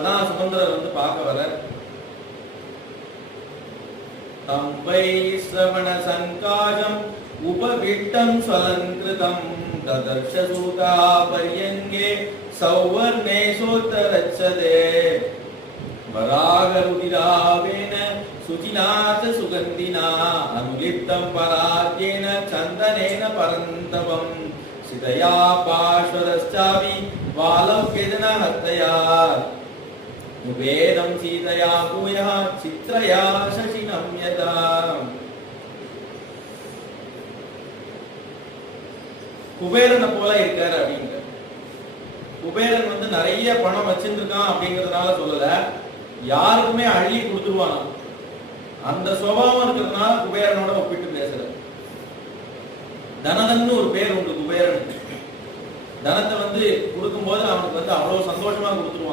அப்பதான் சுமந்திரர் வந்து பார்க்க வர தம்பை ஸ்ரவண சங்காசம் உபவிட்டம் ஸ்வலங்கிருதம் ததர்ஷ சூதா பர்யங்கே சௌவர்ணே சோத்தரச்சதே வராகருதிராவேன சுஜிநாத சுகந்தினா அனுலிப்தம் பராத்யேன சந்தனேன பரந்தவம் சிதயா பாஷ்வதஸ்சாவி வாலவ்யஜன ஹத்தயா வேதம் சீதையா பூயா சித்ரயா சசினம் யதா. குபேரனை போல இருக்காரு அப்படிங்கிற. குபேரன் வந்து நிறைய பணம் வச்சிருக்கான் அப்படிங்கறதுனால சொல்லல, யாருக்குமே அள்ளி கொடுத்துருவானா அந்த சுபாவம் இருக்கிறதுனால குபேரனோட ஒப்பிட்டு பேசுற. தனதன்னு ஒரு பேர் உண்டு குபேரனுக்கு. தனத்தை வந்து கொடுக்கும் போது அவனுக்கு வந்து அவ்வளவு சந்தோஷமா கொடுத்துருவான்.